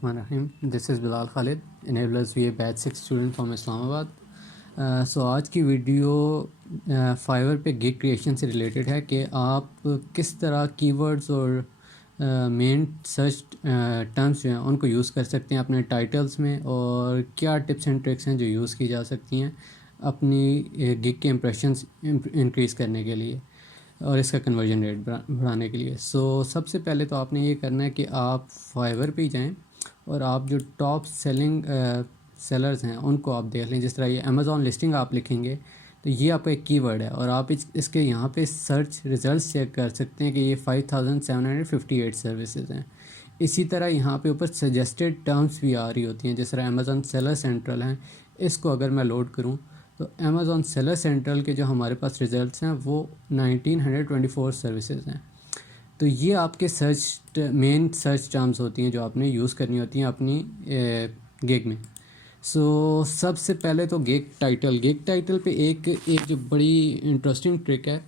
Bismillahirrahmanirrahim. This is Bilal Khalid, Enablers VA Batch 6 student from Islamabad. सो आज की video fibre पे gig creation से related है कि आप किस तरह कीवर्ड्स और मेन सर्च टर्म्स जो हैं उनको यूज़ कर सकते हैं अपने टाइटल्स में, और क्या टिप्स एंड ट्रिक्स हैं जो यूज़ की जा सकती हैं अपनी गिग के इम्प्रेशंस इंक्रीज़ करने के लिए और इसका कन्वर्जन रेट बढ़ाने के लिए। सबसे पहले तो आपने ये करना है कि आप फाइवर पे ही जाएं और आप जो टॉप सेलिंग सेलर्स हैं उनको आप देख लें। जिस तरह ये अमेज़ॉन लिस्टिंग आप लिखेंगे तो ये आपका एक कीवर्ड है और आप इसके यहाँ पे सर्च रिजल्ट्स चेक कर सकते हैं कि ये 5758 सर्विसेज हैं। इसी तरह यहाँ पे ऊपर सजेस्टेड टर्म्स भी आ रही होती हैं, जिस तरह अमेज़ॉन सेलर सेंट्रल हैं। इसको अगर मैं लोड करूँ तो अमेज़ॉन सेलर सेंट्रल के जो हमारे पास रिज़ल्ट्स हैं वो 1924 सर्विसेज हैं। तो ये आपके मेन सर्च टर्म्स होती हैं जो आपने यूज़ करनी होती हैं अपनी गिग में। सबसे पहले तो गिग टाइटल पे एक जो बड़ी इंटरेस्टिंग ट्रिक है,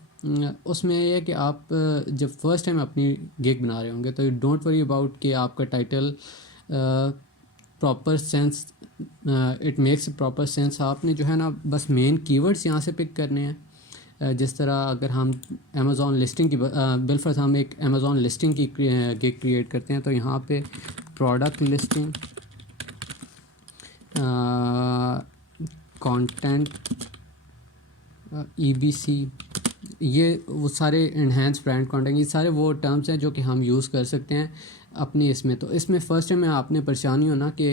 उसमें यह है कि आप जब फर्स्ट टाइम अपनी गिग बना रहे होंगे तो डोंट वरी अबाउट कि आपका title proper sense it makes proper sense. आपने जो है ना बस मेन कीवर्ड्स यहाँ से पिक करने हैं। जिस तरह अगर हम अमेज़ॉन लिस्टिंग की बिलफर्ज हम एक अमेज़ॉन लिस्टिंग की गिग क्रिएट करते हैं तो यहाँ पे प्रोडक्ट लिस्टिंग, कंटेंट, EBC, ये वो सारे इन्हेंस ब्रांड कंटेंट, ये सारे वो टर्म्स हैं जो कि हम यूज़ कर सकते हैं अपनी इसमें। तो इसमें फ़र्स्ट टाइम में आपने परेशानी हो ना कि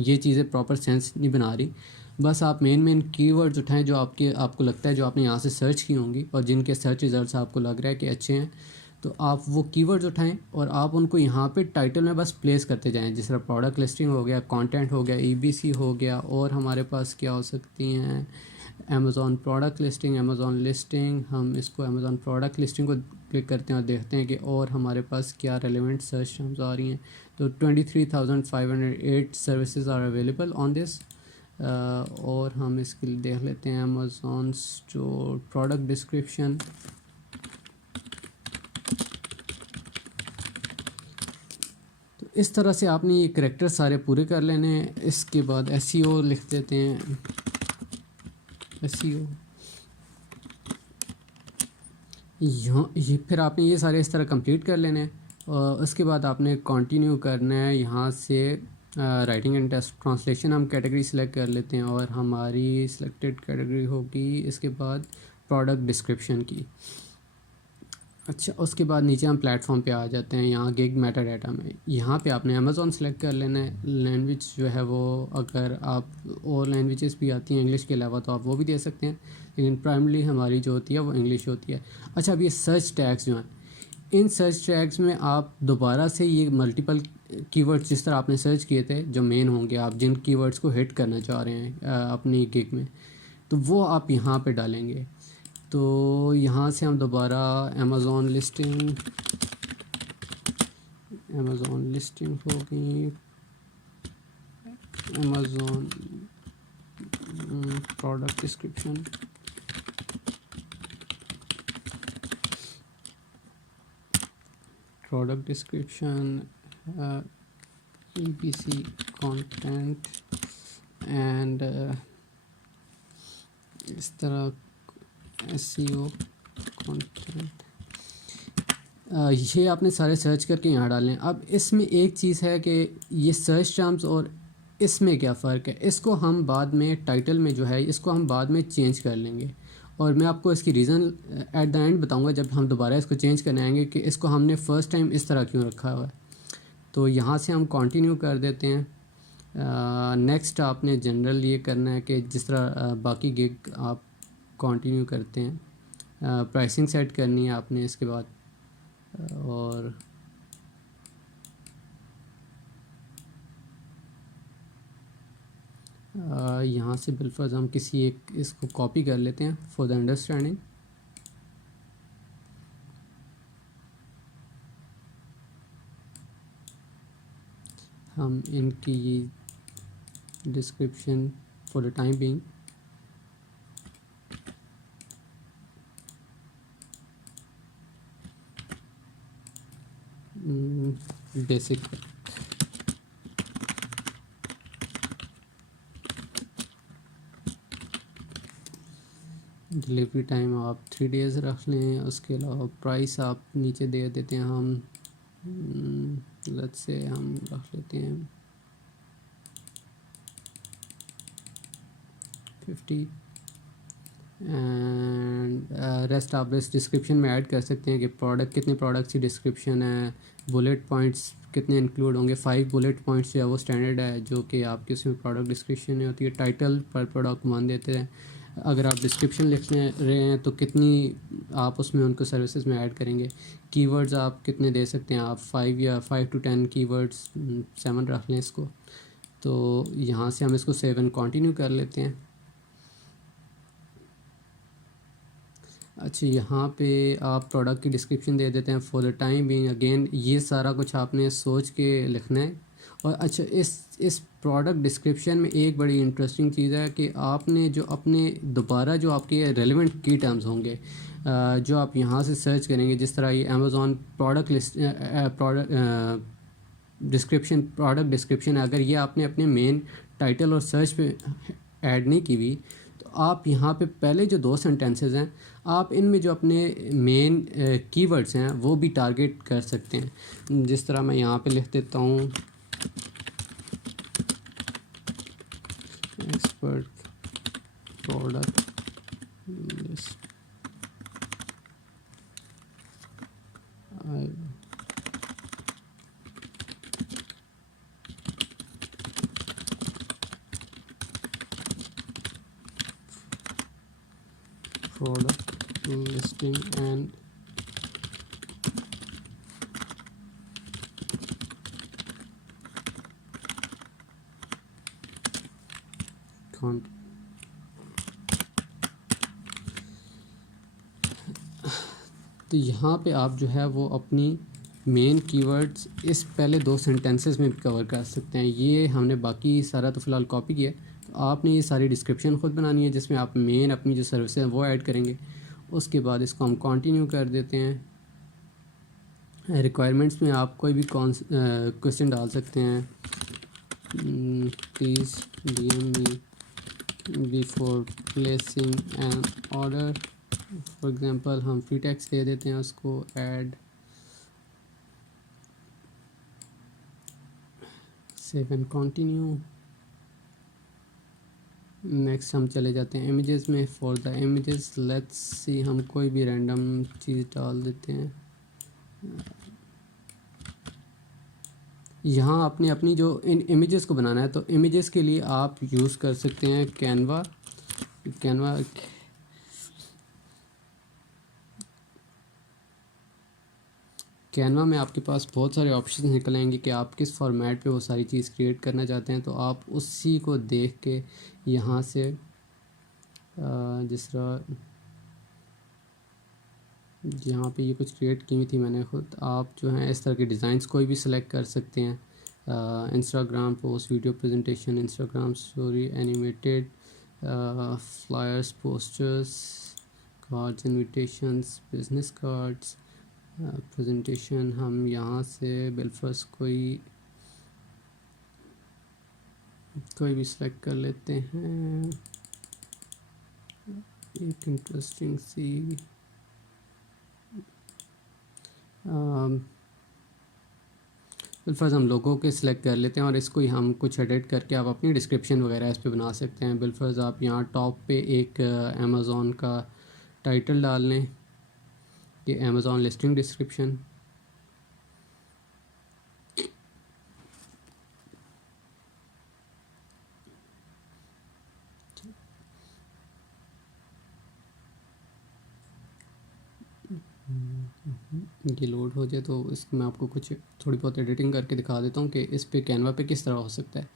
ये चीज़ें प्रॉपर सेंस नहीं बना रही। बस आप मेन कीवर्ड्स उठाएं जो आपको लगता है जो आपने यहाँ से सर्च की होंगी और जिनके सर्च रिजल्ट्स आपको लग रहा है कि अच्छे हैं, तो आप वो कीवर्ड्स उठाएं और आप उनको यहाँ पे टाइटल में बस प्लेस करते जाएं। जिस तरह प्रोडक्ट लिस्टिंग हो गया, कंटेंट हो गया, EBC हो गया, और हमारे पास क्या हो सकती हैं Amazon product listing, Amazon listing. हम इसको अमेज़ॉन प्रोडक्ट लिस्टिंग को क्लिक करते हैं और देखते हैं कि और हमारे पास क्या रेलेवेंट सर्च टर्म्स आ रही हैं। तो 23,508 services are available on this. और हम इसके लिए देख लेते हैं अमेज़ॉन स्टोर प्रोडक्ट डिस्क्रिप्शन। तो इस तरह से आपने ये करैक्टर सारे पूरे कर लेने हैं। इसके बाद SEO लिख देते हैं, SEO। ये फिर आपने ये सारे इस तरह कंप्लीट कर लेने हैं और उसके बाद आपने कंटिन्यू करना है। यहाँ से राइटिंग एंड टेस्ट ट्रांसलेशन हम कैटेगरी सेलेक्ट कर लेते हैं और हमारी सिलेक्टेड कैटेगरी होगी इसके बाद प्रोडक्ट डिस्क्रिप्शन की। अच्छा, उसके बाद नीचे हम प्लेटफॉर्म पे आ जाते हैं। यहाँ गिग मेटा डाटा में यहाँ पे आपने अमेज़ॉन सेलेक्ट कर लेना है। लैंग्वेज जो है वो अगर आप और लैंग्वेजेस भी आती हैं इंग्लिश के अलावा तो आप वो भी दे सकते हैं, लेकिन प्राइमरली हमारी जो होती है वो इंग्लिश होती है। अच्छा, अब ये सर्च टैग्स जो हैं, इन सर्च टैग्स में आप दोबारा से ये मल्टीपल कीवर्ड्स जिस तरह आपने सर्च किए थे जो मेन होंगे, आप जिन कीवर्ड्स को हिट करना चाह रहे हैं अपनी गिग में, तो वो आप यहाँ पे डालेंगे। तो यहाँ से हम दोबारा अमेज़ॉन लिस्टिंग होगी, Amazon product description, EBC content and इस तरह SEO कंटेंट। ये आपने सारे सर्च करके यहाँ डालें। अब इसमें एक चीज़ है कि ये सर्च टर्म्स और इसमें क्या फ़र्क है, इसको हम बाद में टाइटल में जो है इसको हम बाद में चेंज कर लेंगे और मैं आपको इसकी रीज़न एट द एंड बताऊंगा जब हम दोबारा इसको चेंज करने आएंगे कि इसको हमने फ़र्स्ट टाइम इस तरह क्यों रखा हुआ है। तो यहाँ से हम कंटिन्यू कर देते हैं। नेक्स्ट आपने जनरल ये करना है कि जिस तरह बाकी गिग आप कंटिन्यू करते हैं, प्राइसिंग सेट करनी है आपने इसके बाद, और यहाँ से बिलफर्ज हम किसी एक इसको कॉपी कर लेते हैं फॉर द अंडरस्टैंडिंग। हम इनकी description for the time being basic delivery time आप 3 days रख लें। उसके अलावा प्राइस आप नीचे दे देते हैं हम, लेट्स से हम रख लेते हैं 50। एंड रेस्ट आप इस डिस्क्रिप्शन में ऐड कर सकते हैं कि प्रोडक्ट, कितने प्रोडक्ट्स की डिस्क्रिप्शन है, बुलेट पॉइंट्स कितने इंक्लूड होंगे। 5 बुलेट पॉइंट्स जो है वो स्टैंडर्ड है, जो कि आपकी उसमें प्रोडक्ट डिस्क्रिप्शन में होती है। टाइटल पर प्रोडक्ट मान देते हैं। अगर आप डिस्क्रिप्शन लिख रहे हैं तो कितनी आप उसमें उनको सर्विसेज में ऐड करेंगे। कीवर्ड्स आप कितने दे सकते हैं, आप 5 या 5 to 10 कीवर्ड्स, 7 रख लें इसको। तो यहाँ से हम इसको सेव एंड कंटिन्यू कर लेते हैं। अच्छा, यहाँ पे आप प्रोडक्ट की डिस्क्रिप्शन दे देते हैं for the time being. Again ये सारा कुछ आपने सोच के लिखना है। और अच्छा, इस प्रोडक्ट डिस्क्रिप्शन में एक बड़ी इंटरेस्टिंग चीज़ है कि आपने जो अपने दोबारा जो आपके रेलेवेंट की टर्म्स होंगे, जो आप यहाँ से सर्च करेंगे, जिस तरह ये Amazon product list product description है, अगर ये आपने अपने मेन टाइटल और सर्च पे ऐड नहीं की हुई, तो आप यहाँ पे पहले जो 2 सेंटेंसेस हैं, आप इनमें जो अपने मेन कीवर्ड्स हैं वो भी टारगेट कर सकते हैं। जिस तरह मैं यहाँ पे लिख देता हूँ expert product list, product listing and can't. तो यहाँ पे आप जो है वो अपनी मेन कीवर्ड्स इस पहले 2 सेंटेंसेस में भी कवर कर सकते हैं। ये हमने बाकी सारा तो फ़िलहाल कॉपी किया है। तो आपने ये सारी डिस्क्रिप्शन ख़ुद बनानी है, जिसमें आप मेन अपनी जो सर्विस है वो ऐड करेंगे। उसके बाद इसको हम कंटिन्यू कर देते हैं। रिक्वायरमेंट्स में आप कोई भी क्वेश्चन डाल सकते हैं। Please DM me before placing an order. For example हम फ्री टेक्स्ट दे देते हैं उसको, add, save and continue. Next हम चले जाते हैं इमेजेस में। For the images let's see, हम कोई भी रैंडम चीज़ डाल देते हैं। यहाँ आपने अपनी जो इन इमेजेस को बनाना है, तो इमेजेस के लिए आप यूज़ कर सकते हैं कैनवा। कैनवा में आपके पास बहुत सारे ऑप्शन निकल आएंगे कि आप किस फॉर्मेट पे वो सारी चीज़ क्रिएट करना चाहते हैं। तो आप उसी को देख के यहाँ से जिस तरह यहाँ पे ये कुछ क्रिएट की हुई थी मैंने खुद, आप जो हैं इस तरह के डिज़ाइंस कोई भी सिलेक्ट कर सकते हैं। Instagram post, video presentation, Instagram story, animated, flyers, posters, cards, invitations, business cards, presentation. हम यहाँ से बिलफर्स कोई भी सिलेक्ट कर लेते हैं, एक इंटरेस्टिंग सी। बिलफर्ज हम लोगों के सिलेक्ट कर लेते हैं और इसको ही हम कुछ एडिट करके आप अपनी डिस्क्रिप्शन वगैरह इस पे बना सकते हैं। बिलफर्ज आप यहाँ टॉप पे एक अमेज़ॉन का टाइटल डाल लें कि अमेज़ॉन लिस्टिंग डिस्क्रिप्शन। ये लोड हो जाए तो इसमें मैं आपको कुछ थोड़ी बहुत एडिटिंग करके दिखा देता हूँ कि इस पे कैनवा पे किस तरह हो सकता है।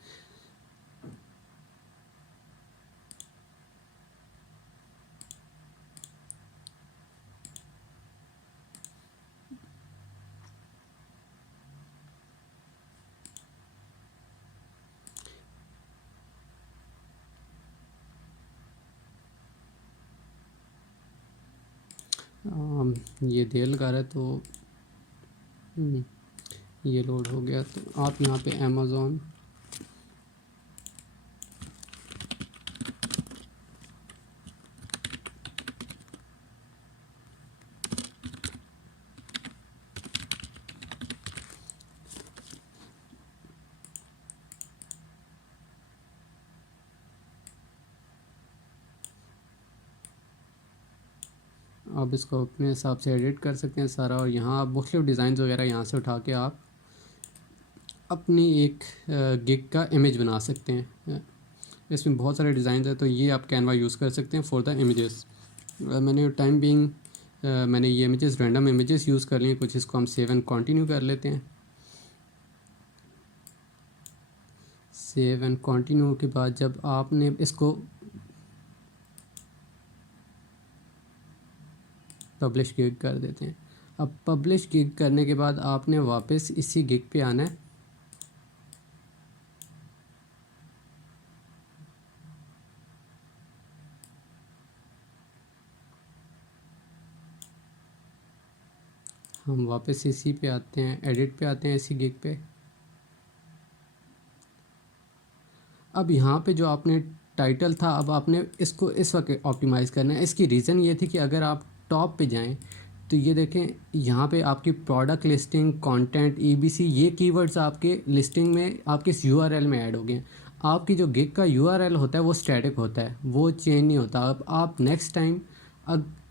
ये देर लगा रहा है, तो ये लोड हो गया। तो आप यहाँ पे अमेज़ॉन आप इसको अपने हिसाब से एडिट कर सकते हैं सारा, और यहाँ आप मुख्तलिफ डिज़ाइन वगैरह यहाँ से उठा के आप अपनी एक गिग का इमेज बना सकते हैं। इसमें बहुत सारे डिज़ाइन है, तो ये आप कैनवा यूज़ कर सकते हैं फॉर द इमेजेस। मैंने टाइम बिंग मैंने ये इमेजेस रैंडम इमेजेस यूज़ कर लिए कुछ। इसको हम सेव एंड कंटिन्यू कर लेते हैं। सेव एंड कंटिन्यू के बाद जब आपने इसको पब्लिश गिग कर देते हैं। अब पब्लिश गिग करने के बाद आपने वापस इसी गिग पे आना है। हम वापस इसी पे आते हैं, एडिट पे आते हैं, इसी गिग पे। अब यहाँ पे जो आपने टाइटल था, अब आपने इसको इस वक्त ऑप्टिमाइज़ करना है। इसकी रीज़न ये थी कि अगर आप टॉप पे जाएं तो ये देखें यहाँ पे आपकी प्रोडक्ट लिस्टिंग, कंटेंट, ईबीसी, ये कीवर्ड्स आपके लिस्टिंग में आपके यूआरएल में ऐड हो गए। आपकी जो गिग का यूआरएल होता है वो स्टैटिक होता है, वो चेंज नहीं होता। अब आप नेक्स्ट टाइम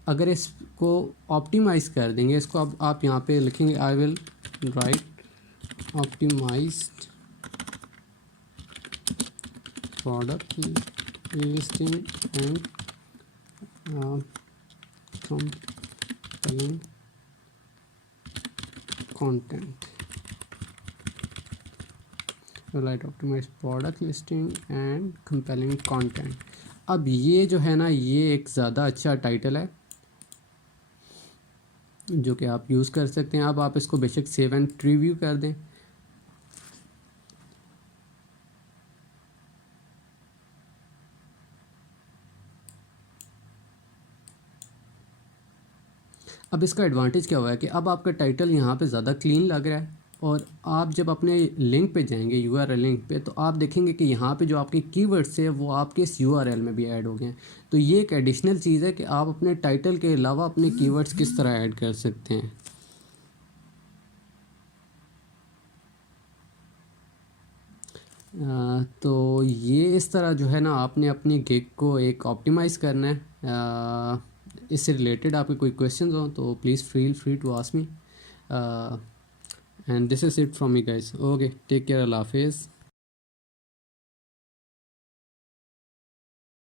अगर इसको ऑप्टिमाइज़ कर देंगे, इसको अब आप यहाँ पे लिखेंगे I will write optimised product listing and compelling content. Right, optimize product listing and compelling content. अब ये जो है ना, ये एक ज़्यादा अच्छा टाइटल है जो कि आप यूज़ कर सकते हैं। अब आप इसको बेशक सेव एंड प्रीव्यू कर दें। अब इसका एडवांटेज क्या हुआ है कि अब आपका टाइटल यहाँ पे ज़्यादा क्लीन लग रहा है, और आप जब अपने लिंक पे जाएंगे यूआरएल लिंक पे, तो आप देखेंगे कि यहाँ पे जो आपके कीवर्ड्स है वो आपके इस यूआरएल में भी ऐड हो गए हैं। तो ये एक एडिशनल चीज़ है कि आप अपने टाइटल के अलावा अपने कीवर्ड्स किस तरह ऐड कर सकते हैं। तो ये इस तरह जो है ना, आपने अपनी गिग को एक ऑप्टिमाइज़ करना है। इससे रिलेटेड आपके कोई क्वेश्चंस हो तो please feel free to ask me, and this is it from me guys. Okay, take care, अल्लाह हाफिज़।